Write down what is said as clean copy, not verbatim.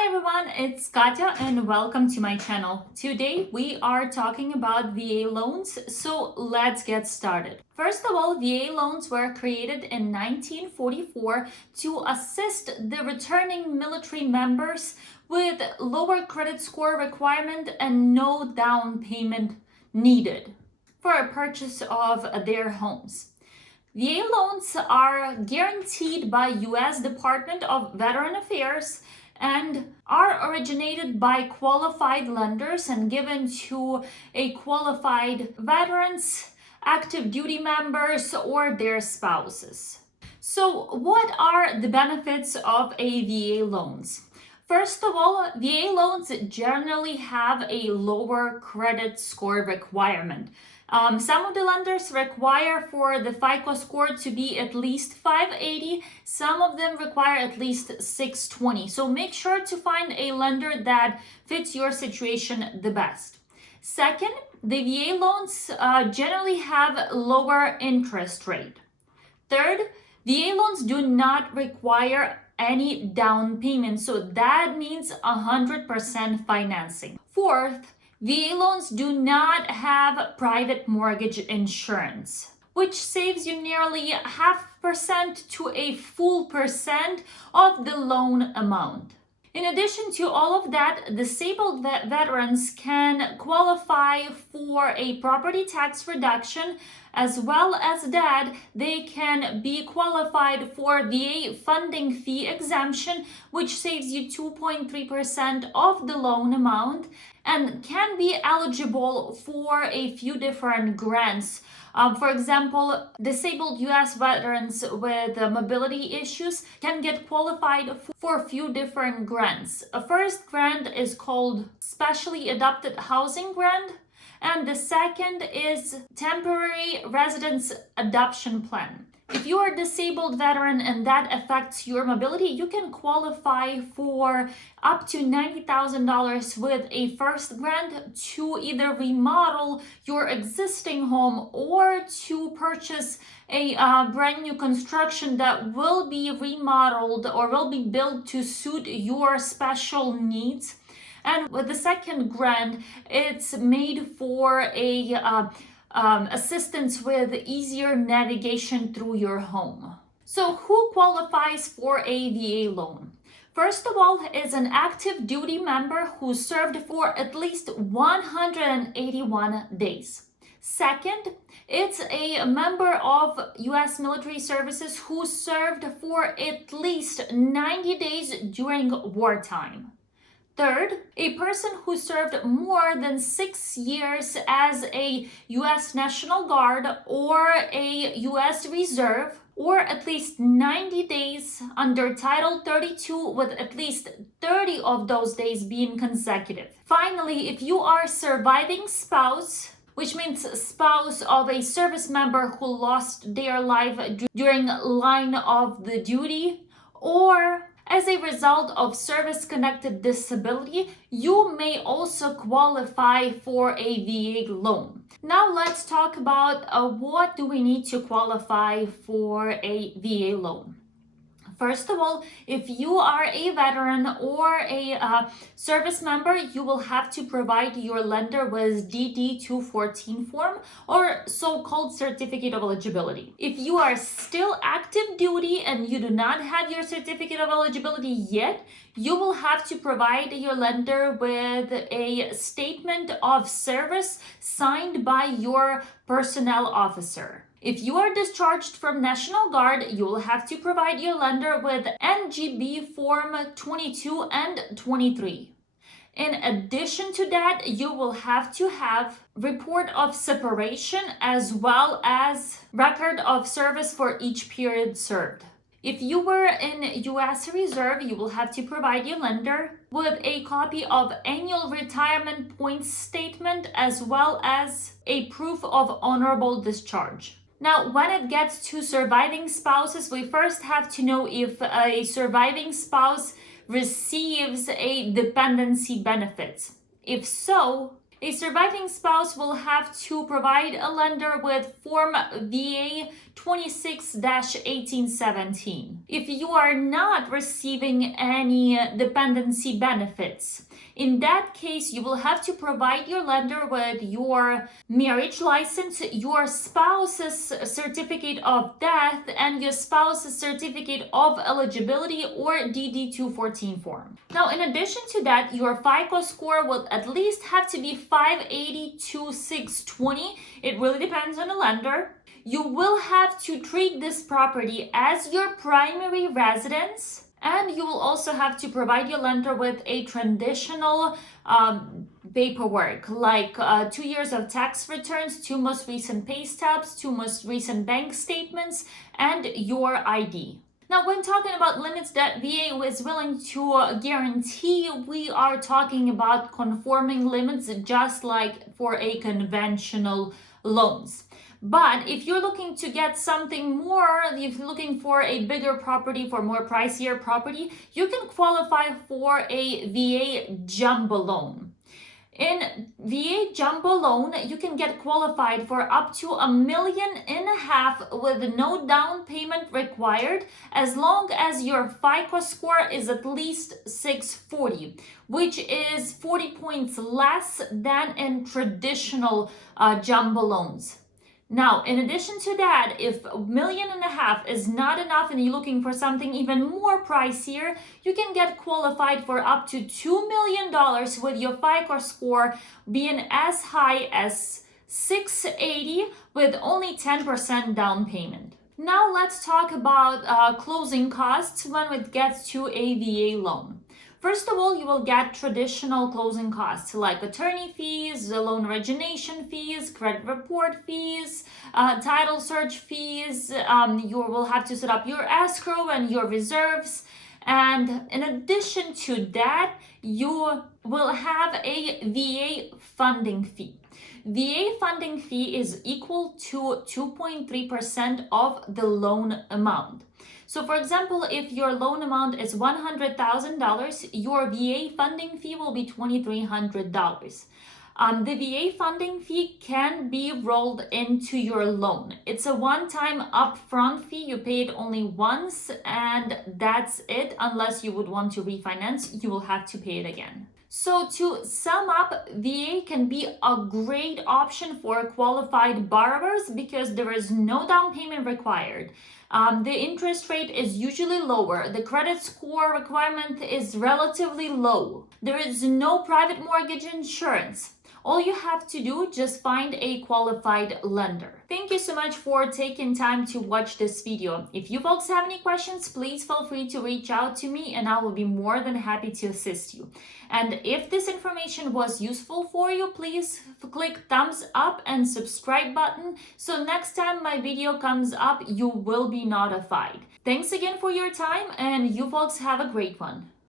Hi everyone, it's Katya and welcome to my channel. Today we are talking about VA loans, so let's get started. First of all, VA loans were created in 1944 to assist the returning military members with lower credit score requirement and no down payment needed for a purchase of their homes. VA loans are guaranteed by U.S. Department of Veteran Affairs and are originated by qualified lenders and given to a qualified veterans, active duty members, or their spouses. So, what are the benefits of a VA loans? First of all, VA loans generally have a lower credit score requirement. Some of the lenders require for the FICO score to be at least 580. Some of them require at least 620. So make sure to find a lender that fits your situation the best. Second, the VA loans generally have lower interest rate. Third, VA loans do not require any down payment, so that means 100% financing. Fourth, VA loans do not have private mortgage insurance, which saves you nearly 0.5% to a full percent of the loan amount. In addition to all of that, disabled veterans can qualify for a property tax reduction, as well as that they can be qualified for VA funding fee exemption, which saves you 2.3% of the loan amount and can be eligible for a few different grants. For example, disabled U.S. veterans with mobility issues can get qualified for a few different grants. A first grant is called Specially Adapted Housing Grant, and the second is Temporary Residence Adoption Plan. If you are a disabled veteran and that affects your mobility, you can qualify for up to $90,000 with a first grant to either remodel your existing home or to purchase a brand new construction that will be remodeled or will be built to suit your special needs. And with the second grant, it's made for assistance with easier navigation through your home. So who qualifies for a VA loan? First of all, is an active duty member who served for at least 181 days. Second, it's a member of U.S. military services who served for at least 90 days during wartime. Third, a person who served more than 6 years as a U.S. National Guard or a U.S. Reserve, or at least 90 days under Title 32 with at least 30 of those days being consecutive. Finally, if you are a surviving spouse, which means spouse of a service member who lost their life during line of the duty, or as a result of service-connected disability, you may also qualify for a VA loan. Now let's talk about what do we need to qualify for a VA loan. First of all, if you are a veteran or a service member, you will have to provide your lender with DD-214 form or so-called certificate of eligibility. If you are still active duty and you do not have your certificate of eligibility yet, you will have to provide your lender with a statement of service signed by your personnel officer. If you are discharged from National Guard, you will have to provide your lender with NGB Form 22 and 23. In addition to that, you will have to have report of separation as well as record of service for each period served. If you were in U.S. Reserve, you will have to provide your lender with a copy of annual retirement points statement as well as a proof of honorable discharge. Now, when it gets to surviving spouses, we first have to know if a surviving spouse receives a dependency benefits. If so, A surviving spouse will have to provide a lender with Form VA 26-1817. If you are not receiving any dependency benefits, in that case, you will have to provide your lender with your marriage license, your spouse's certificate of death, and your spouse's certificate of eligibility or DD-214 form. Now, in addition to that, your FICO score will at least have to be 580 to 620. It really depends on the lender. You will have to treat this property as your primary residence. And you will also have to provide your lender with a traditional paperwork, like 2 years of tax returns, 2 most recent pay stubs, 2 most recent bank statements, and your ID. Now, when talking about limits that VA is willing to guarantee, we are talking about conforming limits just like for a conventional loans. But if you're looking to get something more, if you're looking for a bigger property, for more pricier property, you can qualify for a VA jumbo loan. In VA jumbo loan, you can get qualified for up to $1.5 million with no down payment required, as long as your FICO score is at least 640, which is 40 points less than in traditional jumbo loans. Now, in addition to that, if $1.5 million is not enough and you're looking for something even more pricier, you can get qualified for up to $2 million with your FICO score being as high as 680 with only 10% down payment. Now let's talk about closing costs when it gets to a VA loan. First of all, you will get traditional closing costs like attorney fees, loan origination fees, credit report fees, title search fees. You will have to set up your escrow and your reserves. And in addition to that, you will have a VA funding fee. VA funding fee is equal to 2.3% of the loan amount. So for example, if your loan amount is $100,000, your VA funding fee will be $2,300. The VA funding fee can be rolled into your loan. It's a one-time upfront fee. You pay it only once and that's it. Unless you would want to refinance, you will have to pay it again. So to sum up, VA can be a great option for qualified borrowers because there is no down payment required. The interest rate is usually lower. The credit score requirement is relatively low. There is no private mortgage insurance. All you have to do, just find a qualified lender. Thank you so much for taking time to watch this video. If you folks have any questions, please feel free to reach out to me and I will be more than happy to assist you. And if this information was useful for you, please click thumbs up and subscribe button so next time my video comes up, you will be notified. Thanks again for your time and you folks have a great one.